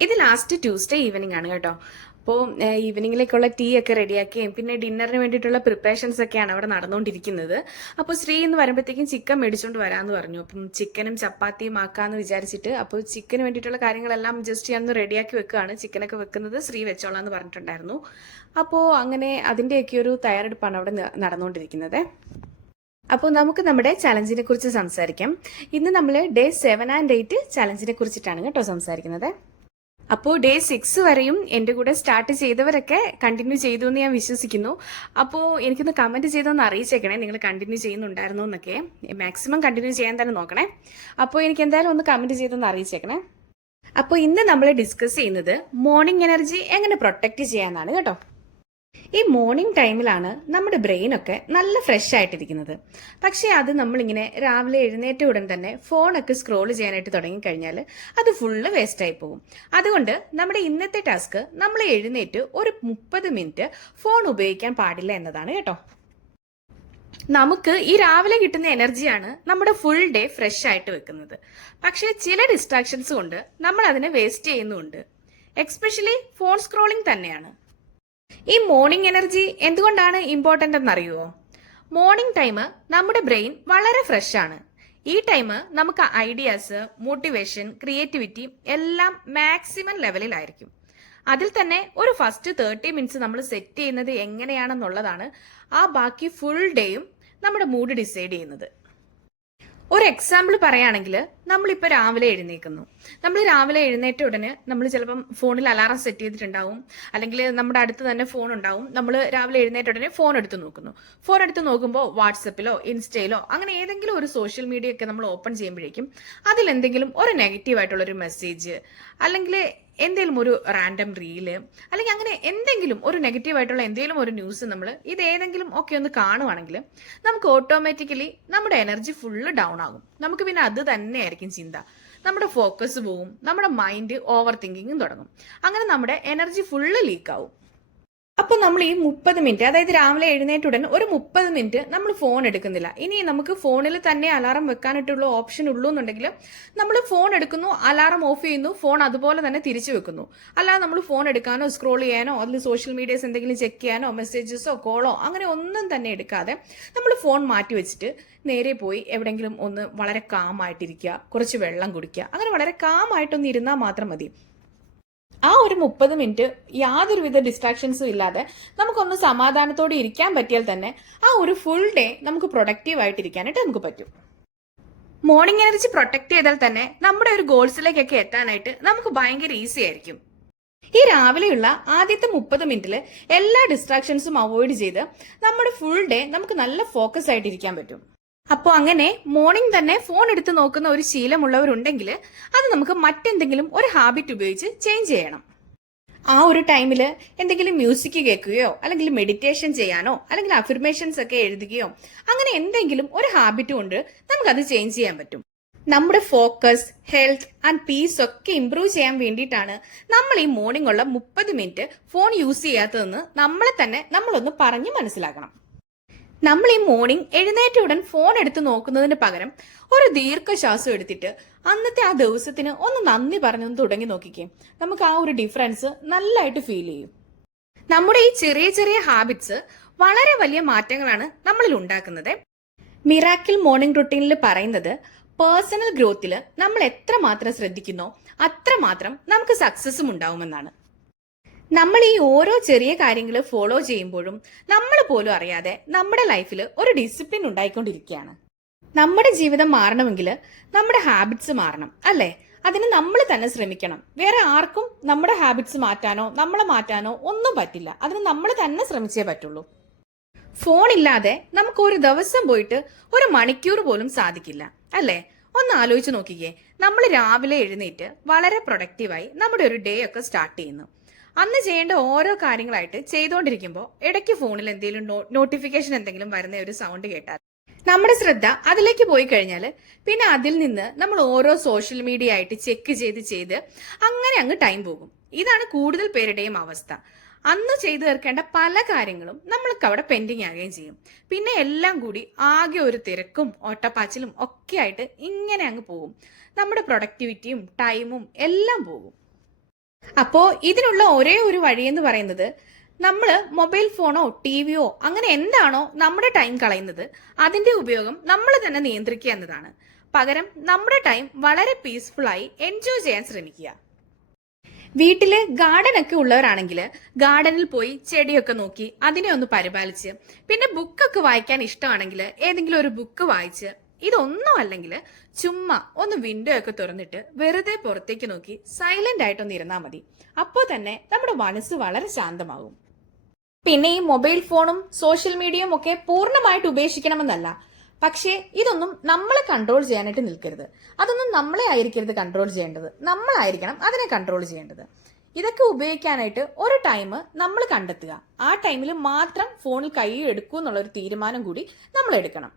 ഇത് last Tuesday evening ആണ് കേട്ടോ. അപ്പോൾ ഈവനിങ്ങിലേക്കുള്ള ടീ ഒക്കെ റെഡിയാക്കുകയും പിന്നെ ഡിന്നറിന് വേണ്ടിയിട്ടുള്ള പ്രിപ്പറേഷൻസ് ഒക്കെയാണ് അവിടെ നടന്നുകൊണ്ടിരിക്കുന്നത്. അപ്പോൾ ശ്രീ എന്ന് വരുമ്പോഴത്തേക്കും ചിക്കൻ മേടിച്ചുകൊണ്ട് വരാമെന്ന് പറഞ്ഞു. അപ്പം ചിക്കനും ചപ്പാത്തിയും ആക്കാമെന്ന് വിചാരിച്ചിട്ട് അപ്പോൾ ചിക്കന് വേണ്ടിയിട്ടുള്ള കാര്യങ്ങളെല്ലാം ജസ്റ്റ് ഞാനൊന്ന് റെഡിയാക്കി വെക്കുകയാണ്. ചിക്കനൊക്കെ വെക്കുന്നത് ശ്രീ വെച്ചോളാം എന്ന് പറഞ്ഞിട്ടുണ്ടായിരുന്നു. അപ്പോൾ അങ്ങനെ അതിൻ്റെയൊക്കെ ഒരു തയ്യാറെടുപ്പാണ് അവിടെ നടന്നുകൊണ്ടിരിക്കുന്നത്. അപ്പോൾ നമുക്ക് നമ്മുടെ ചലഞ്ചിനെ കുറിച്ച് സംസാരിക്കാം. ഇന്ന് നമ്മൾ ഡേ 7 ആൻഡ് 8 ചലഞ്ചിനെ കുറിച്ചിട്ടാണ് കേട്ടോ സംസാരിക്കുന്നത്. അപ്പോൾ ഡേ 6 വരെയും എൻ്റെ കൂടെ സ്റ്റാർട്ട് ചെയ്തവരൊക്കെ കണ്ടിന്യൂ ചെയ്തു എന്ന് ഞാൻ വിശ്വസിക്കുന്നു. അപ്പോൾ എനിക്കൊന്ന് കമൻറ്റ് ചെയ്തൊന്ന് അറിയിച്ചേക്കണേ, നിങ്ങൾ കണ്ടിന്യൂ ചെയ്യുന്നുണ്ടായിരുന്നോ എന്നൊക്കെ. മാക്സിമം കണ്ടിന്യൂ ചെയ്യാൻ തന്നെ നോക്കണേ. അപ്പോൾ എനിക്ക് എന്തായാലും ഒന്ന് കമൻറ്റ് ചെയ്തൊന്ന് അറിയിച്ചേക്കണേ. അപ്പോൾ ഇന്ന് നമ്മൾ ഡിസ്കസ് ചെയ്യുന്നത് മോർണിംഗ് എനർജി എങ്ങനെ പ്രൊട്ടക്റ്റ് ചെയ്യാനാണ് കേട്ടോ. ഈ മോർണിംഗ് ടൈമിലാണ് നമ്മുടെ ബ്രെയിനൊക്കെ നല്ല ഫ്രഷ് ആയിട്ടിരിക്കുന്നത്. പക്ഷേ അത് നമ്മളിങ്ങനെ രാവിലെ എഴുന്നേറ്റ ഉടൻ തന്നെ ഫോണൊക്കെ സ്ക്രോൾ ചെയ്യാനായിട്ട് തുടങ്ങിക്കഴിഞ്ഞാൽ അത് ഫുള്ള് വേസ്റ്റായി പോകും. അതുകൊണ്ട് നമ്മുടെ ഇന്നത്തെ ടാസ്ക് നമ്മൾ എഴുന്നേറ്റ് ഒരു 30 മിനിറ്റ് ഫോൺ ഉപയോഗിക്കാൻ പാടില്ല എന്നതാണ് കേട്ടോ. നമുക്ക് ഈ രാവിലെ കിട്ടുന്ന എനർജിയാണ് നമ്മുടെ ഫുൾ ഡേ ഫ്രഷ് ആയിട്ട് വെക്കുന്നത്. പക്ഷേ ചില ഡിസ്ട്രാക്ഷൻസ് കൊണ്ട് നമ്മൾ അതിനെ വേസ്റ്റ് ചെയ്യുന്നുണ്ട്. എക്സ്പെഷ്യലി ഫോൺ സ്ക്രോളിംഗ് തന്നെയാണ്. ഈ മോർണിംഗ് എനർജി എന്തുകൊണ്ടാണ് ഇമ്പോർട്ടൻ്റ് എന്നറിയുമോ? മോർണിംഗ് ടൈം നമ്മുടെ ബ്രെയിൻ വളരെ ഫ്രഷ് ആണ്. ഈ ടൈം നമുക്ക് ഐഡിയാസ്, മോട്ടിവേഷൻ, ക്രിയേറ്റിവിറ്റി എല്ലാം മാക്സിമം ലെവലിലായിരിക്കും. അതിൽ തന്നെ ഒരു ഫസ്റ്റ് 30 മിനിറ്റ്സ് നമ്മൾ സെറ്റ് ചെയ്യുന്നത് എങ്ങനെയാണെന്നുള്ളതാണ് ആ ബാക്കി ഫുൾ ഡേയും നമ്മുടെ മൂഡ് ഡിസൈഡ് ചെയ്യുന്നത്. ഒരു എക്സാമ്പിൾ പറയുകയാണെങ്കിൽ, നമ്മളിപ്പോൾ രാവിലെ എഴുന്നേക്കുന്നു. നമ്മൾ രാവിലെ എഴുന്നേറ്റ ഉടനെ നമ്മൾ ചിലപ്പം ഫോണിൽ അലാറം സെറ്റ് ചെയ്തിട്ടുണ്ടാവും, അല്ലെങ്കിൽ നമ്മുടെ അടുത്ത് തന്നെ ഫോൺ ഉണ്ടാവും. നമ്മൾ രാവിലെ എഴുന്നേറ്റ ഉടനെ ഫോൺ എടുത്ത് നോക്കുന്നു. ഫോൺ എടുത്ത് നോക്കുമ്പോൾ വാട്സപ്പിലോ ഇൻസ്റ്റയിലോ അങ്ങനെ ഏതെങ്കിലും ഒരു സോഷ്യൽ മീഡിയ ഒക്കെ നമ്മൾ ഓപ്പൺ ചെയ്യുമ്പോഴേക്കും അതിലെന്തെങ്കിലും ഒരു നെഗറ്റീവായിട്ടുള്ളൊരു മെസ്സേജ്, അല്ലെങ്കിൽ എന്തെങ്കിലും ഒരു റാൻഡം റീല്, അല്ലെങ്കിൽ അങ്ങനെ എന്തെങ്കിലും ഒരു നെഗറ്റീവായിട്ടുള്ള എന്തെങ്കിലും ഒരു ന്യൂസ് നമ്മൾ ഇതേതെങ്കിലും ഒക്കെ ഒന്ന് കാണുവാണെങ്കിൽ നമുക്ക് ഓട്ടോമാറ്റിക്കലി നമ്മുടെ എനർജി ഫുള്ള് ഡൗൺ ആകും. നമുക്ക് പിന്നെ അത് തന്നെയായിരിക്കും ചിന്ത. നമ്മുടെ ഫോക്കസ് പോവും, നമ്മുടെ മൈൻഡ് ഓവർ തിങ്കിങ്ങും തുടങ്ങും. അങ്ങനെ നമ്മുടെ എനർജി ഫുള്ള് ലീക്കാവും. അപ്പോൾ നമ്മൾ ഈ 30 മിനിറ്റ്, അതായത് രാവിലെ എഴുന്നേറ്റുടൻ ഒരു 30 മിനിറ്റ് നമ്മൾ ഫോൺ എടുക്കുന്നില്ല. ഇനി നമുക്ക് ഫോണിൽ തന്നെ അലാറം വെക്കാനായിട്ടുള്ള ഓപ്ഷൻ ഉള്ളൂ എന്നുണ്ടെങ്കിൽ നമ്മൾ ഫോൺ എടുക്കുന്നു, അലാറം ഓഫ് ചെയ്യുന്നു, ഫോൺ അതുപോലെ തന്നെ തിരിച്ചു വെക്കുന്നു. അല്ലാതെ നമ്മൾ ഫോൺ എടുക്കാനോ സ്ക്രോൾ ചെയ്യാനോ അതിൽ സോഷ്യൽ മീഡിയസ് എന്തെങ്കിലും ചെക്ക് ചെയ്യാനോ മെസ്സേജസോ കോളോ അങ്ങനെ ഒന്നും തന്നെ എടുക്കാതെ നമ്മൾ ഫോൺ മാറ്റി വെച്ചിട്ട് നേരെ പോയി എവിടെയെങ്കിലും ഒന്ന് വളരെ കാമായിട്ടിരിക്കുക, കുറച്ച് വെള്ളം കുടിക്കുക, അങ്ങനെ വളരെ കാമായിട്ടൊന്ന് ഇരുന്നാൽ മാത്രം മതി. ആ ഒരു 30 മിനിറ്റ് യാതൊരുവിധ ഡിസ്ട്രാക്ഷൻസും ഇല്ലാതെ നമുക്കൊന്ന് സമാധാനത്തോടെ ഇരിക്കാൻ പറ്റിയാൽ തന്നെ ആ ഒരു ഫുൾ ഡേ നമുക്ക് പ്രൊഡക്റ്റീവ് ആയിട്ടിരിക്കാനായിട്ട് നമുക്ക് പറ്റും. മോർണിംഗ് എനർജി പ്രൊട്ടക്ട് ചെയ്താൽ തന്നെ നമ്മുടെ ഒരു ഗോൾസിലേക്കൊക്കെ എത്താനായിട്ട് നമുക്ക് ഭയങ്കര ഈസി ആയിരിക്കും. ഈ രാവിലെയുള്ള ആദ്യത്തെ 30 മിനിറ്റിൽ എല്ലാ ഡിസ്ട്രാക്ഷൻസും അവോയ്ഡ് ചെയ്ത് നമ്മുടെ ഫുൾ ഡേ നമുക്ക് നല്ല ഫോക്കസ് ആയിട്ടിരിക്കാൻ പറ്റും. അപ്പോൾ അങ്ങനെ മോർണിംഗ് തന്നെ ഫോൺ എടുത്ത് നോക്കുന്ന ഒരു ശീലമുള്ളവരുണ്ടെങ്കിൽ അത് നമുക്ക് മറ്റെന്തെങ്കിലും ഒരു ഹാബിറ്റ് ഉപയോഗിച്ച് ചേഞ്ച് ചെയ്യണം. ആ ഒരു ടൈമിൽ എന്തെങ്കിലും മ്യൂസിക് കേൾക്കുകയോ അല്ലെങ്കിൽ മെഡിറ്റേഷൻ ചെയ്യാനോ അല്ലെങ്കിൽ അഫിർമേഷൻസ് ഒക്കെ എഴുതുകയോ അങ്ങനെ എന്തെങ്കിലും ഒരു ഹാബിറ്റ് കൊണ്ട് നമുക്കത് ചേഞ്ച് ചെയ്യാൻ പറ്റും. നമ്മുടെ ഫോക്കസ്, ഹെൽത്ത് ആൻഡ് പീസ് ഒക്കെ ഇംപ്രൂവ് ചെയ്യാൻ വേണ്ടിയിട്ടാണ് നമ്മൾ ഈ മോർണിംഗ് ഉള്ള 30 മിനിറ്റ് ഫോൺ യൂസ് ചെയ്യാത്തതെന്ന് നമ്മളെ തന്നെ നമ്മളൊന്ന് പറഞ്ഞ് മനസ്സിലാക്കണം. നമ്മൾ ഈ മോർണിംഗ് എഴുന്നേറ്റ ഉടൻ ഫോൺ എടുത്ത് നോക്കുന്നതിന് പകരം ഒരു ദീർഘശ്വാസം എടുത്തിട്ട് അന്നത്തെ ആ ദിവസത്തിന് ഒന്ന് നന്ദി പറഞ്ഞൊന്ന് തുടങ്ങി നോക്കിക്കേ. നമുക്ക് ആ ഒരു ഡിഫറൻസ് നല്ലതായിട്ട് ഫീൽ ചെയ്യും. നമ്മുടെ ഈ ചെറിയ ചെറിയ ഹാബിറ്റ്സ് വളരെ വലിയ മാറ്റങ്ങളാണ് നമ്മളിൽ ഉണ്ടാക്കുന്നത്. മിറാക്കിൾ മോർണിംഗ് റുട്ടീനിൽ പറയുന്നത് പേഴ്സണൽ ഗ്രോത്തിൽ നമ്മൾ എത്രമാത്രം ശ്രദ്ധിക്കുന്നോ അത്രമാത്രം നമുക്ക് സക്സസും ഉണ്ടാവുമെന്നാണ്. നമ്മൾ ഈ ഓരോ ചെറിയ കാര്യങ്ങൾ ഫോളോ ചെയ്യുമ്പോഴും നമ്മൾ പോലും അറിയാതെ നമ്മുടെ ലൈഫിൽ ഒരു ഡിസിപ്ലിൻ ഉണ്ടായിക്കൊണ്ടിരിക്കുകയാണ്. നമ്മുടെ ജീവിതം മാറണമെങ്കിൽ നമ്മുടെ ഹാബിറ്റ്സ് മാറണം, അല്ലേ? അതിന് നമ്മൾ തന്നെ ശ്രമിക്കണം. വേറെ ആർക്കും നമ്മുടെ ഹാബിറ്റ്സ് മാറ്റാനോ നമ്മളെ മാറ്റാനോ ഒന്നും പറ്റില്ല. അതിന് നമ്മൾ തന്നെ ശ്രമിച്ചേ പറ്റുള്ളൂ. ഫോൺ ഇല്ലാതെ നമുക്ക് ഒരു ദിവസം പോയിട്ട് ഒരു മണിക്കൂർ പോലും സാധിക്കില്ല, അല്ലേ? ഒന്ന് ആലോചിച്ച് നോക്കിക്കേ. നമ്മൾ രാവിലെ എഴുന്നേറ്റ് വളരെ പ്രൊഡക്റ്റീവായി നമ്മുടെ ഒരു ഡേ ഒക്കെ സ്റ്റാർട്ട് ചെയ്യുന്നു. അന്ന് ചെയ്യേണ്ട ഓരോ കാര്യങ്ങളായിട്ട് ചെയ്തുകൊണ്ടിരിക്കുമ്പോൾ ഇടയ്ക്ക് ഫോണിൽ എന്തെങ്കിലും നോട്ടിഫിക്കേഷൻ എന്തെങ്കിലും വരുന്ന ഒരു സൗണ്ട് കേട്ടാൽ നമ്മുടെ ശ്രദ്ധ അതിലേക്ക് പോയി കഴിഞ്ഞാൽ പിന്നെ അതിൽ നിന്ന് നമ്മൾ ഓരോ സോഷ്യൽ മീഡിയ ആയിട്ട് ചെക്ക് ചെയ്ത് അങ്ങനെ അങ്ങ് ടൈം പോകും. ഇതാണ് കൂടുതൽ പേരുടെയും അവസ്ഥ. അന്ന് ചെയ്തു തീർക്കേണ്ട പല കാര്യങ്ങളും നമ്മൾക്ക് അവിടെ പെൻഡിങ് ആകുകയും ചെയ്യും. പിന്നെ എല്ലാം കൂടി ആകെ ഒരു തിരക്കും ഓട്ടപ്പാച്ചിലും ഒക്കെ ആയിട്ട് ഇങ്ങനെ അങ്ങ് പോകും. നമ്മുടെ പ്രൊഡക്ടിവിറ്റിയും ടൈമും എല്ലാം പോകും. അപ്പോൾ ഇതിനുള്ള ഒരേ ഒരു വഴിയെന്ന് പറയുന്നത് നമ്മൾ മൊബൈൽ ഫോണോ ടിവിയോ അങ്ങനെ എന്താണോ നമ്മുടെ ടൈം കളയുന്നത് അതിന്റെ ഉപയോഗം നമ്മൾ തന്നെ നിയന്ത്രിക്കുക എന്നതാണ്. പകരം നമ്മുടെ ടൈം വളരെ പീസ്ഫുൾ ആയി എൻജോയ് ചെയ്യാൻ ശ്രമിക്കുക. വീട്ടില് ഗാർഡൻ ഒക്കെ ഉള്ളവരാണെങ്കിൽ ഗാർഡനിൽ പോയി ചെടിയൊക്കെ നോക്കി അതിനെ ഒന്ന് പരിപാലിച്ച്, പിന്നെ ബുക്കൊക്കെ വായിക്കാൻ ഇഷ്ടമാണെങ്കിൽ ഏതെങ്കിലും ഒരു ബുക്ക് വായിച്ച്, ഇതൊന്നും അല്ലെങ്കിൽ ചുമ്മാ ഒന്ന് വിൻഡോ ഒക്കെ തുറന്നിട്ട് വെറുതെ പുറത്തേക്ക് നോക്കി സൈലന്റ് ആയിട്ടൊന്ന് ഇരുന്നാൽ മതി. അപ്പോൾ തന്നെ നമ്മുടെ മനസ്സ് വളരെ ശാന്തമാകും. പിന്നെ ഈ മൊബൈൽ ഫോണും സോഷ്യൽ മീഡിയയും ഒക്കെ പൂർണ്ണമായിട്ട് ഉപേക്ഷിക്കണമെന്നല്ല, പക്ഷേ ഇതൊന്നും നമ്മളെ കൺട്രോൾ ചെയ്യാനായിട്ട് നിൽക്കരുത്. അതൊന്നും നമ്മളെ ആയിരിക്കരുത് കൺട്രോൾ ചെയ്യേണ്ടത്, നമ്മളായിരിക്കണം അതിനെ കൺട്രോൾ ചെയ്യേണ്ടത്. ഇതൊക്കെ ഉപയോഗിക്കാനായിട്ട് ഒരു ടൈം നമ്മൾ കണ്ടെത്തുക. ആ ടൈമിൽ മാത്രം ഫോണിൽ കൈ എടുക്കൂ എന്നുള്ളൊരു തീരുമാനം കൂടി നമ്മൾ എടുക്കണം.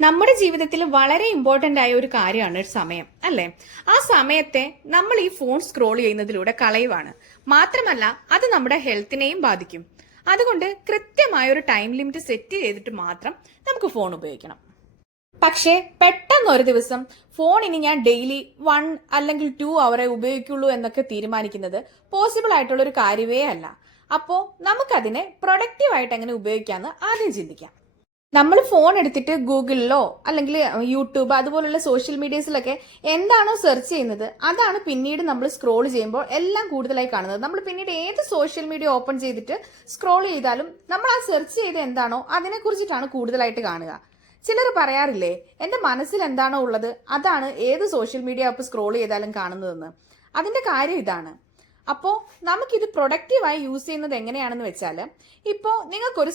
നമ്മുടെ ജീവിതത്തിൽ വളരെ ഇമ്പോർട്ടന്റ് ആയ ഒരു കാര്യമാണ് സമയം, അല്ലേ? ആ സമയത്തെ നമ്മൾ ഈ ഫോൺ സ്ക്രോൾ ചെയ്യുന്നതിലൂടെ കളയുവാണ്. മാത്രമല്ല അത് നമ്മുടെ ഹെൽത്തിനെയും ബാധിക്കും. അതുകൊണ്ട് കൃത്യമായ ഒരു ടൈം ലിമിറ്റ് സെറ്റ് ചെയ്തിട്ട് മാത്രം നമുക്ക് ഫോൺ ഉപയോഗിക്കണം. പക്ഷേ പെട്ടെന്ന് ഒരു ദിവസം ഫോൺ ഇനി ഞാൻ ഡെയിലി 1 അല്ലെങ്കിൽ 2 അവറെ ഉപയോഗിക്കുള്ളൂ എന്നൊക്കെ തീരുമാനിക്കുന്നത് പോസിബിൾ ആയിട്ടുള്ള ഒരു കാര്യമേ അല്ല. അപ്പോൾ നമുക്കതിനെ പ്രൊഡക്റ്റീവായിട്ട് എങ്ങനെ ഉപയോഗിക്കാമെന്ന് ആദ്യം ചിന്തിക്കാം. നമ്മൾ ഫോൺ എടുത്തിട്ട് ഗൂഗിളിലോ അല്ലെങ്കിൽ യൂട്യൂബ് അതുപോലുള്ള സോഷ്യൽ മീഡിയസിലൊക്കെ എന്താണോ സെർച്ച് ചെയ്യുന്നത് അതാണ് പിന്നീട് നമ്മൾ സ്ക്രോൾ ചെയ്യുമ്പോൾ എല്ലാം കൂടുതലായി കാണുന്നത്. നമ്മൾ പിന്നീട് ഏത് സോഷ്യൽ മീഡിയ ഓപ്പൺ ചെയ്തിട്ട് സ്ക്രോൾ ചെയ്താലും നമ്മൾ ആ സെർച്ച് ചെയ്ത് എന്താണോ അതിനെക്കുറിച്ചിട്ടാണ് കൂടുതലായിട്ട് കാണുക. ചിലർ പറയാറില്ലേ, എന്റെ മനസ്സിൽ എന്താണോ ഉള്ളത് അതാണ് ഏത് സോഷ്യൽ മീഡിയ ആപ്പ് സ്ക്രോൾ ചെയ്താലും കാണുന്നതെന്ന്. അതിന്റെ കാര്യം ഇതാണ്. അപ്പോൾ നമുക്കിത് പ്രൊഡക്റ്റീവായി യൂസ് ചെയ്യുന്നത് എങ്ങനെയാണെന്ന് വെച്ചാൽ, ഇപ്പോൾ നിങ്ങൾക്കൊരു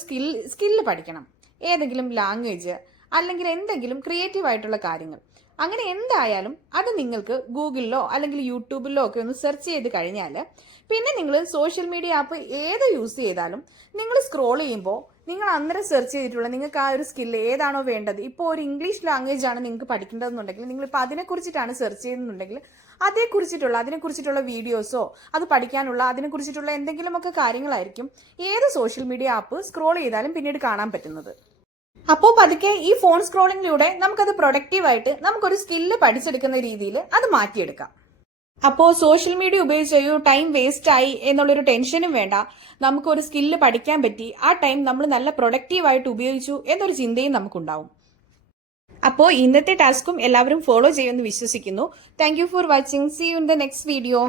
സ്കില്ല് പഠിക്കണം, ഏതെങ്കിലും ലാംഗ്വേജ് അല്ലെങ്കിൽ എന്തെങ്കിലും ക്രിയേറ്റീവ് ആയിട്ടുള്ള കാര്യങ്ങൾ, അങ്ങനെ എന്തായാലും അത് നിങ്ങൾക്ക് ഗൂഗിളിലോ അല്ലെങ്കിൽ യൂട്യൂബിലോ ഒക്കെ ഒന്ന് സെർച്ച് ചെയ്ത് കഴിഞ്ഞാൽ പിന്നെ നിങ്ങൾ സോഷ്യൽ മീഡിയ ആപ്പ് ഏത് യൂസ് ചെയ്താലും നിങ്ങൾ സ്ക്രോൾ ചെയ്യുമ്പോൾ നിങ്ങൾ അന്നേരം സെർച്ച് ചെയ്തിട്ടുള്ള നിങ്ങൾക്ക് ആ ഒരു സ്കില്ല് ഏതാണോ വേണ്ടത്, ഇപ്പോൾ ഒരു ഇംഗ്ലീഷ് ലാംഗ്വേജ് ആണ് നിങ്ങൾക്ക് പഠിക്കേണ്ടതെന്നുണ്ടെങ്കിൽ നിങ്ങളിപ്പോൾ അതിനെക്കുറിച്ചിട്ടാണ് സെർച്ച് ചെയ്യുന്നുണ്ടെങ്കിൽ അതിനെക്കുറിച്ചിട്ടുള്ള വീഡിയോസോ അത് പഠിക്കാനുള്ള അതിനെക്കുറിച്ചിട്ടുള്ള എന്തെങ്കിലുമൊക്കെ കാര്യങ്ങളായിരിക്കും ഏത് സോഷ്യൽ മീഡിയ ആപ്പ് സ്ക്രോൾ ചെയ്താലും പിന്നീട് കാണാൻ പറ്റുന്നത്. അപ്പോൾ പതുക്കെ ഈ ഫോൺ സ്ക്രോളിങ്ങിലൂടെ നമുക്കത് പ്രൊഡക്റ്റീവായിട്ട് നമുക്കൊരു സ്കില്ല് പഠിച്ചെടുക്കുന്ന രീതിയിൽ അത് മാറ്റിയെടുക്കാം. അപ്പോൾ സോഷ്യൽ മീഡിയ ഉപയോഗിച്ച് ടൈം വേസ്റ്റ് ആയി എന്നുള്ളൊരു ടെൻഷനും വേണ്ട. നമുക്കൊരു സ്കില്ല് പഠിക്കാൻ പറ്റി, ആ ടൈം നമ്മൾ നല്ല പ്രൊഡക്റ്റീവായിട്ട് ഉപയോഗിച്ചു എന്നൊരു ചിന്തയും നമുക്കുണ്ടാവും. അപ്പോൾ ഇന്നത്തെ ടാസ്കും എല്ലാവരും ഫോളോ ചെയ്യുമെന്ന് വിശ്വസിക്കുന്നു. Thank you for watching. See you in the next video.